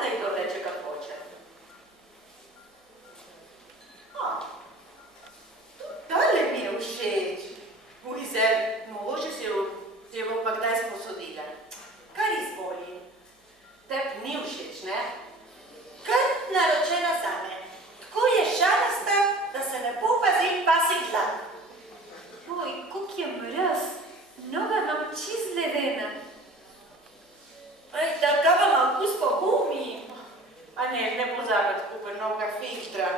da jih to reče, kak hoče. Tole mi je všeč. Ujzer, mogoče si jo bo pa kdaj sposodila. Kar izvoli. Tep ni všeč, ne? Kar naročena zame. Tako je šalasta, da se ne popazi pasi glav. Oj, kak je mraz. Noga nam čist ledena. Aj, takava ima okus po gumi. A ne pozabiti kupiti novega filtra.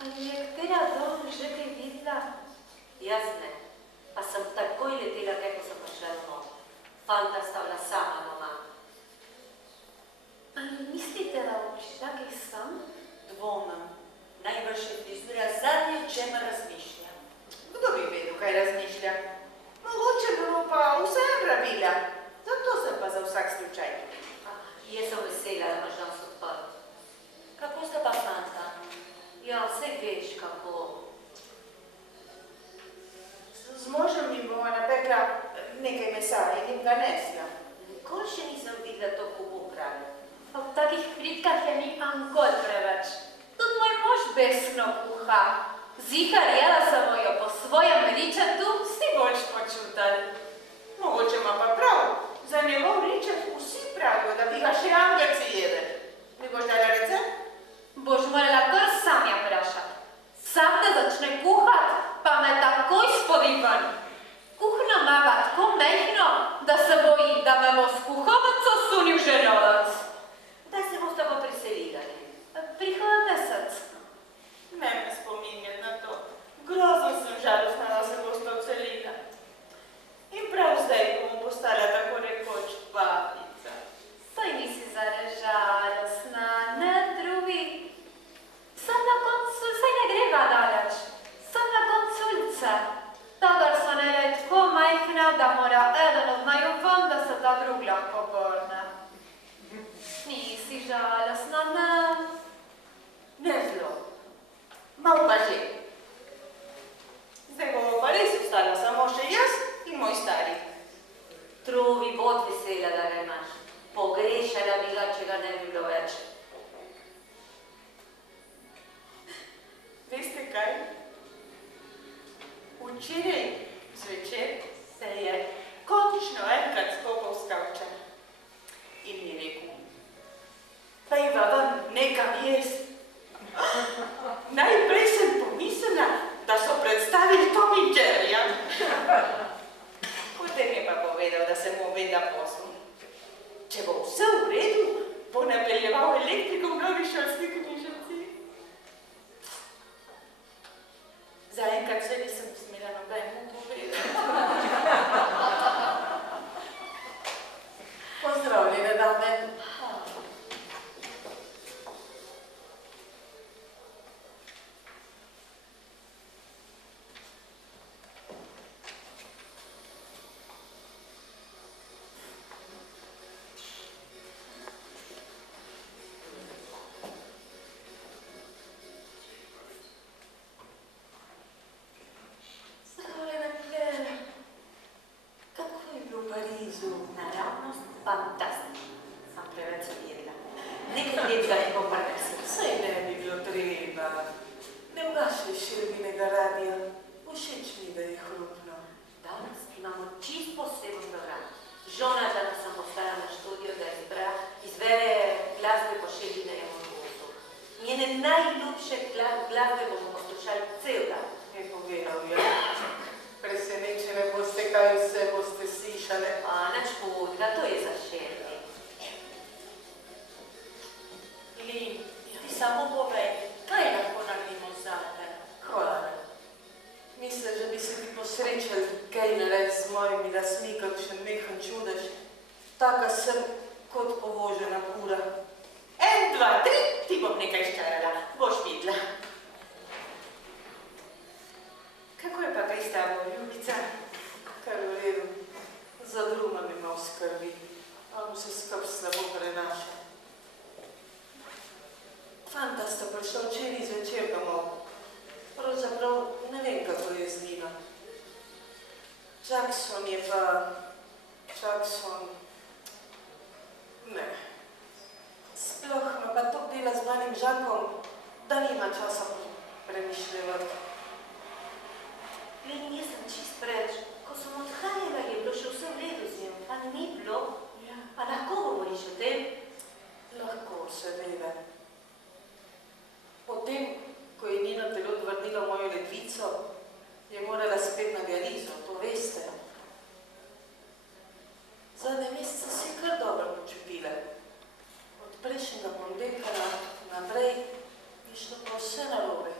Ali je katera dom že kaj videla? Jaz ne. Pa sem takoj letela, kako sem prišla domov. Fanta sta bila sama doma. Ali mislite, da bo prišla kaj sam? Dvomam. Najbrž je tistega zadnje, o čem razmišlja. Kdo bi vedel, kaj razmišlja? Mogoče bi mu pa vse rabila. Zato sem pa za vsak slučaj. Jaz sem vesela, da imaš nas odprt. Kako sta pa fanta? Ja, vse veš, kako. Z možem mi bova napekla nekaj mesa in jim ga nesla. Nikoli še nisem videla to kubo pravi. Ob takih fritkah je mi ankol preveč. Tudi moj mož besno kuha. Zihar je, da se jo po svojem ričetu vsi boljš počutali. Mogoče ima pa prav. Za njegov ričet vsi pravijo, da bi ga še angelci jedli. Mi boš dala recept? Boš morala kar samja vprašati. Sam da začne kuhat, pa me takoj spodi ven. Kuhna mava tako mehno, da se boji, da me bo s kuhovico sunil želodac. Kdaj se boste pa preselila? Prihodnji mesec. Ne me spominjati na to. Grozno sem žalostna, da se boste odselila. In prav zdaj bomo postala tako rekoč babica. Saj nisi zares žalostna, ne drugi. Sem na koncu, saj ne greva daleč. Sem na koncu ulice. Takar so ne tako majhna, da mora eden od naju ven, da se ta drug lahko vrne. Nisi žalostna, ne? Ne zelo. Mal pa že. Zdaj bomo pa res ostala samo še jaz in moj stari. Trovi bod vesela, da ga imaš. Pogrešala bi ga, če ga ne bi bilo več. Veste kaj? Včeraj zvečer se je končno enkrat skopal s kavča in mi rekel, pejva ven nekam jesti. Najprej sem pomislila, da so predstavili Tom in Jerryja. Potem je pa povedal, da se mu obeda posel. Če bo vse v redu, bo napeljeval elektriko v novi šolski knjižnici. Zaenkrat se nisem smela nobenemu povedati. Pozdravljene, dame. Naravnost fantastika. Sam preveč sem jedla. Nekaj lepega je bo prinesel. Saj ne bi bilo treba. Ne ugašaj Šerbinega radija. Všeč mi, da je hrupno. Danes imamo čist poseben program. Žona da sem postala na študijo, da izvede glasbe po Šerbinejem odgovoru. Njene najljubše glasbe bomo poslušali cel dan. Je povedal, ja. Presenečene boste, kaj vse boste slišali. Nič povodila, to je za Šerbi. Lin, ti samo povej, kaj lahko naredimo zate? Hvala. Misliš, da bi se ti posrečal kaj narediti z mojimi lasmi, kakšen mehen čudež? Taka sem kot povožena kura. 1, 2, 3, ti bom nekaj ščarala, boš videla. Kako je pa kaj s tabo, ljubica? Kar v redu. Zadruma mi ima v skrbi, a mu se skrb slabo prenaša. Fanta sta prišla včeraj zvečer domov. Pravzaprav ne vem, kako je znila. Jackson je pa... Jackson... Ne. Sploh me pa to dela z malim Žakom, da nima časa premišljevati. Gled, nisem čist preč. Ko sem odhajala, je bilo še vse v redu z njim. Pa ni bilo. Ja. Pa lahko govoriš o tem? Lahko, seveda. Potem, ko je njeno telo odvrnilo mojo ledvico, je morala spet na dializo, to veste. Zadnje mesece se je kar dobro počutila. Od prejšnjega ponedeljka naprej je šlo pa vse narobe.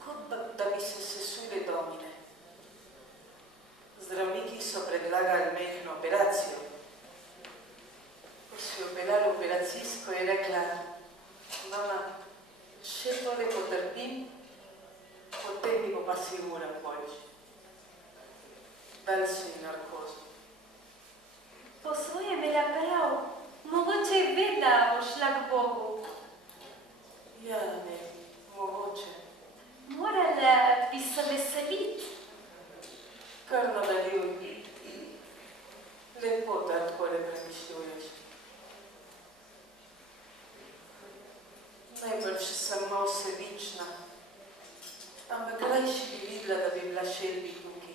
Kot da bi se sesule domine. Zdravniki so predlagali mehno operacijo. Ko so jo peljali v operacijsko, je rekla: mama, še tole potrpim, potem mi bo pa sigurno boljše. Dali so ji narkozo. Po svoje imela prav. Mogoče je vedela, bo šla k Bogu. Ja, ne, mogoče. Morala bi se veseliti. Kar nadaljuj. Lepo, da takole premišljuješ. Najbrž sem malo sebična, ampak rajši bi videla, da bi bila Shelby tukaj.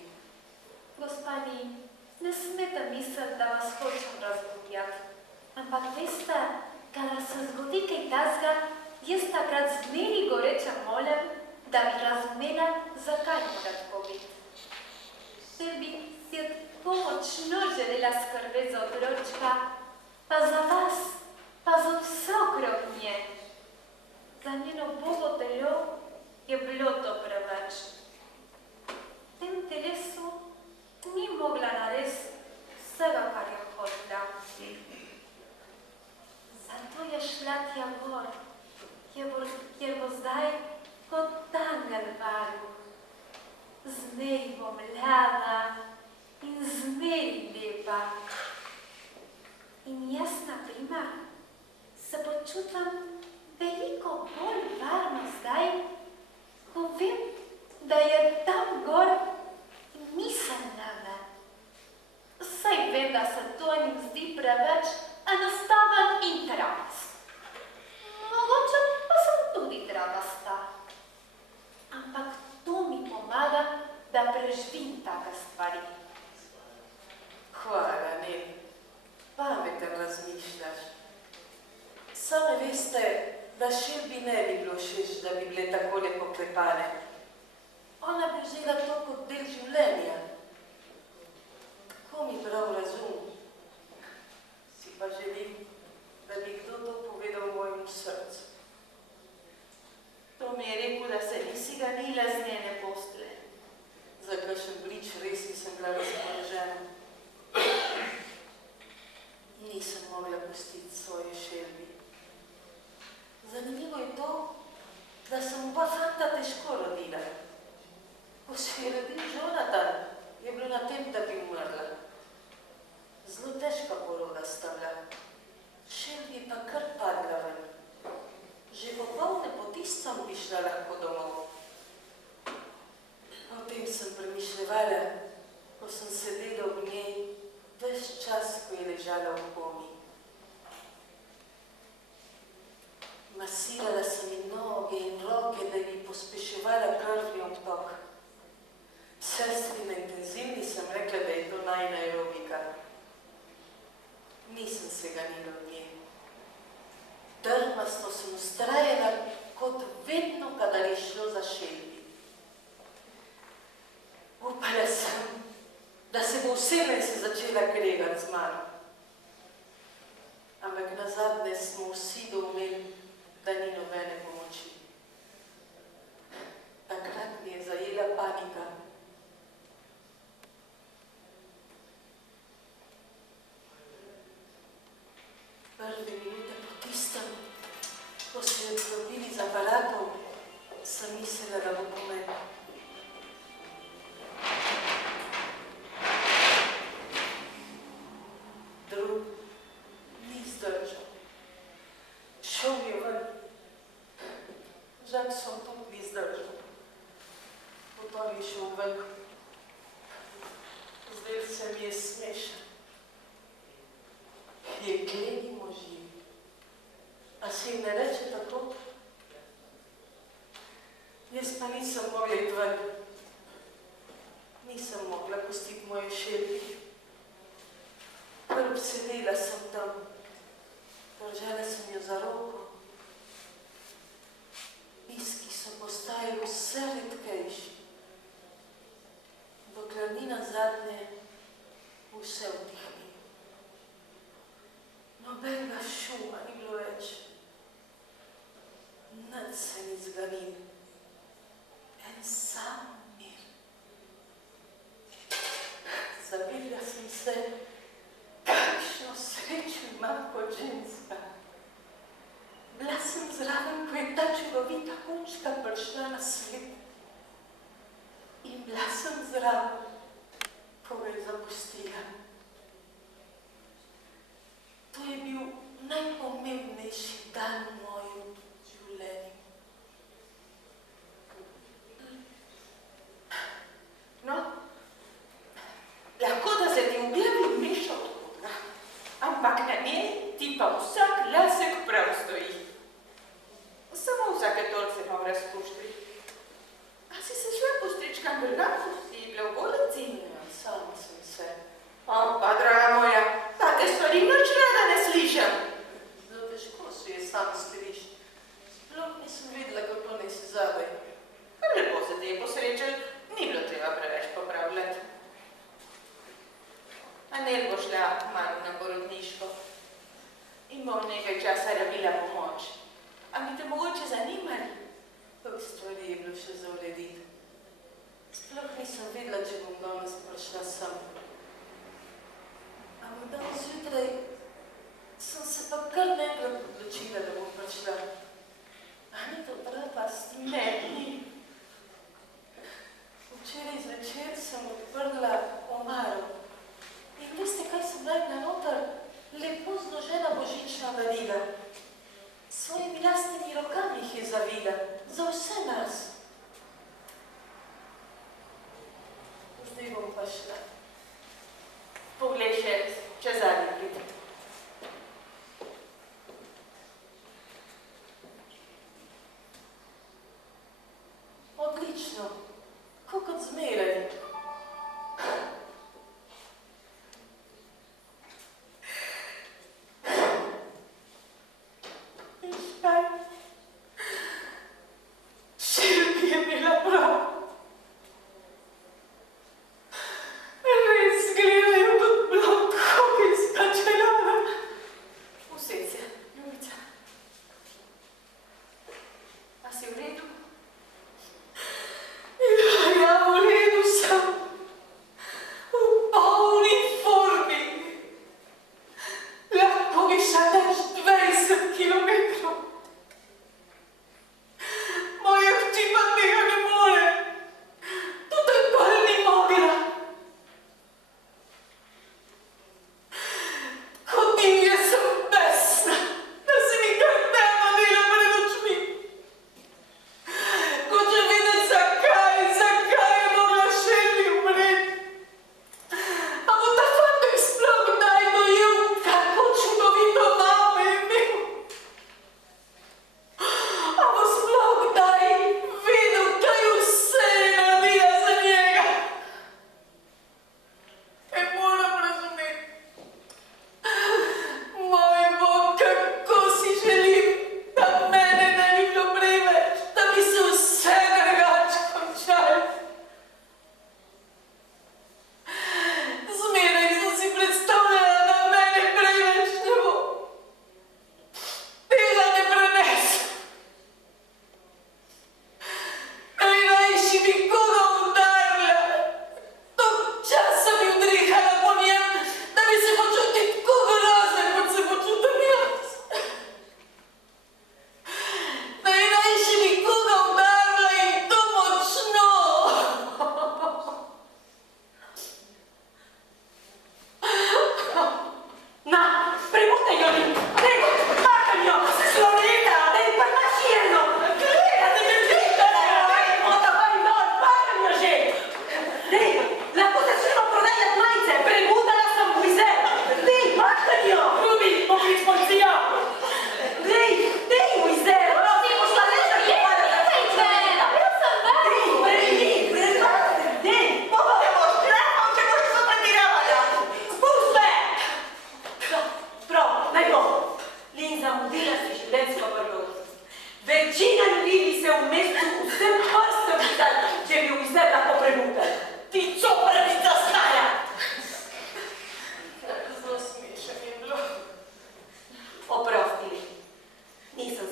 Gospani, ne smete misliti, da vas hočem razburjati. Ampak veste, kadar se zgodi kaj takega, jaz takrat zmeri goreče molim, da bi razumela, zakaj mora tako biti. Shelby si je tako močno želela skrbeti za otročka, pa za vas, pa za vse okrog nje. Za njeno bogo telo je bilo to preveč. V tem telesu ni mogla narediti vsega, kar je hotela. Zato je šla tja gor, kjer bo zdaj kot angel varuh. Zmeri bo mlada in zmeri lepa. In jaz, na primer, se počutim veliko bolj varno zdaj, ko vem, da je tam gor misel name. Saj vem, da se to njim zdi preveč enostaven interes. Mogoče pa sem tudi travasta. Ampak to mi pomaga, da preživim take stvari. Hvala, ne. Pameten razmišljaš. Same veste, da Shelby ne bi bilo všeč, da bi bile takole poklepane. Ona bi vzela to kot del življenja. Tako mi prav razum. Si pa želim, da bi kdo to povedal mojemu srcu. To mi je rekel, da se nisi ganila z njene postelje. Za kakšen brič res nisem bila razpoložena. Nisem mogla pustiti svoje Shelby. Zanimivo je to, da sem oba fanta težko rodila. Ko se je rodil Jonathan, je bilo na tem, da bi umrla. Zelo težka poroda sta bila. Shelby pa kar padla ven. Že popolne po tistem bi šla lahko domov. O tem sem premišljevala, ko sem sedela ob njej ves čas, ko je ležala v komi. Masirala sem ji noge in roke, da bi pospeševala krvni obtok. Sestri na intenzivni sem rekla, da je to najina aerobika. Nisem se ganila od nje. Trmasto sem ustrajala, kot vedno, kadar je šlo za Shelby. Upala sem, da se bo vsega in se začela kregati z mano. Ampak nazadnje smo vsi doumeli, da ni nobene pomoči. Takrat mi je zajela panika. Prve minute po tistem, ko so jo odklopili z aparatom, sem mislila, da bo pomeni. Drug ni zdržal. Šel je ven Žak som tu izdržal. Potom je šel ven. Zdaj se mi je smešen. Jekleni možje. A si jim ne reče tako? Jaz pa nisem mogla iti ven. Nisem mogla pustiti moje šerki. Prv sedela sem tam. Držala sem jo za roko. Piski so postajali vse redkejši. Dokler ni nazadnje vse utihnilo. Nobenega šuma ni bilo več. Nič se ni zganilo. En sam mir. Zavedla sem se, kakšno srečo imam kot ženska. Bila sem zraven, ko je ta čudovita punčka prišla na svet. In bila sem zraven, ko ga je zapustila. To je bil najpomembnejši dan v mojem življenju. No, lahko da se ti objavi miša od koga, ampak na njej ti pa vsak lasek prav stoji. Samo vsake toliko se malo razpušti. A si se šla po stričkam grnaku? Si bila v golici? Ja, sama sem se. Pa, draga moja, take stvari nič rada ne slišam. Zelo težko si je sam strič. Sploh nisem videla, kako naj si zadaj. Lepo se ti je posrečil, ni bilo treba preveč popravljati. A Nel bo šla malo na porodniško in bom nekaj časa rabila pomoč. A bi te mogoče zanimali? Koliko stvari je bilo še za urediti. Sploh nisem vedela, če bom danes prišla sem. Ampak danes zjutraj sem se pa kar naenkrat odločila, da bom prišla. A ni to trapast? Ne, ni. Včeraj zvečer sem odprla omaro. In veste, kaj sem najdla noter? Lepo zložena božična darila. S svojimi lastnimi rokami jih je zavila. Za vse nas. Zdaj bom pa šla. Poglej še čez zadnji prid. Odlično. Kot zmeraj. Ja, v redu sem.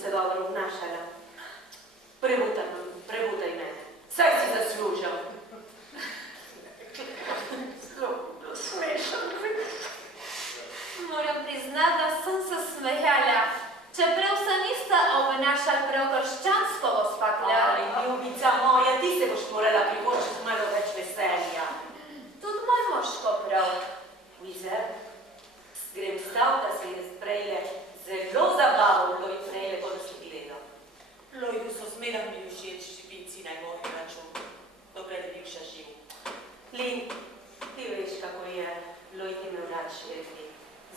se dobro obnašala. Prebutaj me. Saj si zaslužil. Zelo bilo smešno. Moram priznati, da sem se smejala, čeprav se nista obnašali prav krščansko, gospa Klar. Ljubica moja, ti se boš morala privoščiti malo več veselja. Tudi moj moško prav. Vizer, grem stav, da se je sprejle zelo zabavno, Loj prejle, ko da si gledal. Lojdu so zmeraj mi všeč živici na moj račun, dokler je bil še živ. Lin, ti veš, kako je, Loj ti me rad švedni.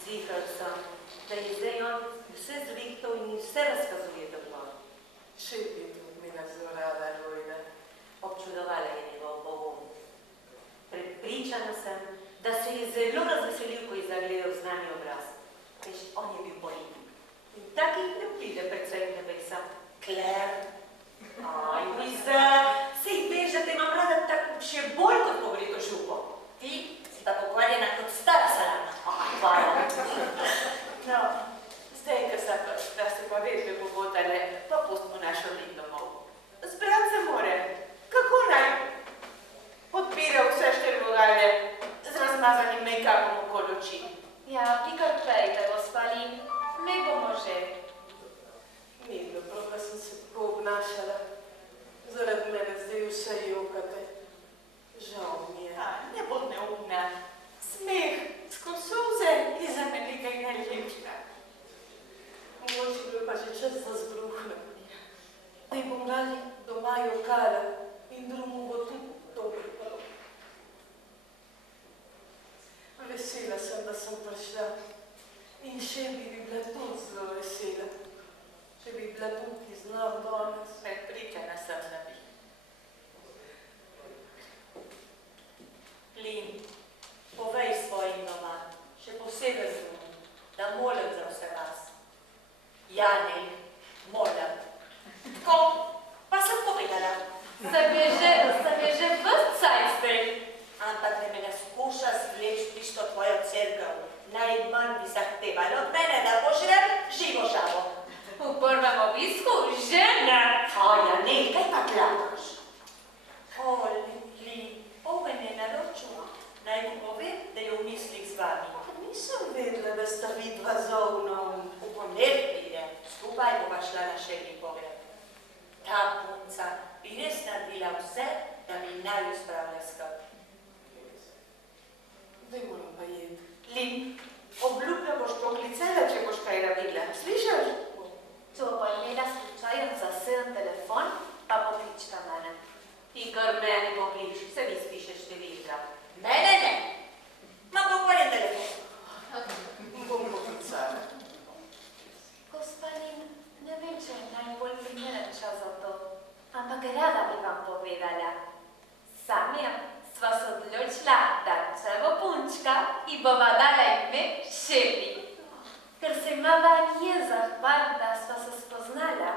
Zihar sem, da je zdaj on vse zvihtal in vse razkazuje doma. Še bi tudi mi nazorala Lojda. Občudovala je njegov pogum. Prepričana sem, da se je zelo razveselil, ko je zagledal znani obraz. Veš, on je bil politik. In takih ne pride predvsej nebesa. Kler. Aj, Vizer, sej veš, da te imam rada tako še bolj kot pogredo župo. Ti si pa pokvarjena kot stara salama. Aj, hvala. No, zdaj, da se pa vedbe pobotale, pa pustimo našo Lin domov. Zbrati se more. Kako naj podpira vse štervogale z razmazanim make-upom okoli oči? Ja, vi kar pejte, gospa Lin, mi bomo že. Ni bilo prav, da sem se tako obnašala. Zaradi mene zdaj vse jokate. Žal mi je. Ne bod neumna. Smeh skozi solze je za me nekaj najlepšega. Mogoče bi pa že čas za zbruhniti. Naj bom radi doma jokala in drumu bo tudi dobro prav. Vesela sem, da sem prišla. In še bi bila tudi zelo vesela. Če bi bila tudi znal danes. Prepričana sem, da bi. Lin, povej svojim doma, še posebej drumu, da molim za vse vas. Jani, molim. Tako, pa sem povedala. Sem je že ves cajt zdaj. Ampak ne me ne skuša zvleči tisto tvojo cerkev. Najmanj bi zahtevalo od mene, da požrem živo žabo. V prvem obisku že ne. Aja, ne, kaj pa gladaš? O, Lin, ove ne naročujem. Naj mu pove, da je v mislih z vami. Nisem vedela, da sta vidva zovno. V ponedeljek pride, skupaj bova šla na šelni pogled. Ta punca bi res naredila vse, da mi naju spravlja skrb. Zdaj moram pa jeti. Lin, obljubljam boš poklicala, če boš kaj rabila. Slišaš? Če bo imela slučajen zaseden telefon, pa pokličta mene. Ti kar meni poklič, se mi spiše številka. Ne. Ma pokvarjen telefon. Bom poklicala. Gospa Lin, ne vem, če je najbolj primeren čas za to, ampak rada bi vam povedala. Samija sva se odločila, da če bo punčka in bova dala ime Šebi. Ker se imava nje zahval, da sva se spoznala.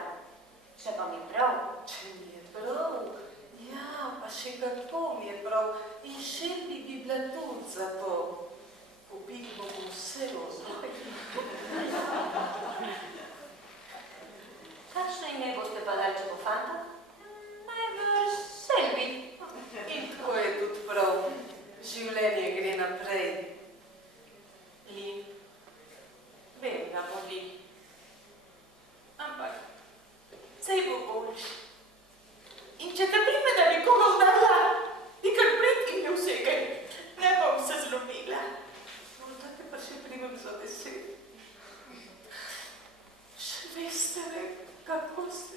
Če pa mi prav. Če mi je prav? Ja, pa še kako mi je prav. In Šebi bi bila tudi za to. Pobili bomo vse ozno. Kakšno ime boste pa dali, če bo fanta? Najbolj Šebi. In tako je tudi prav. Življenje gre naprej. Lin, vem, da boli. Ampak, saj bo boljš. In če te prime, da bi koga vdala, bi kar prid in ne vsekaj. Ne bom se zlomila. Morda te pa še primem za 10. Še veste, kako ste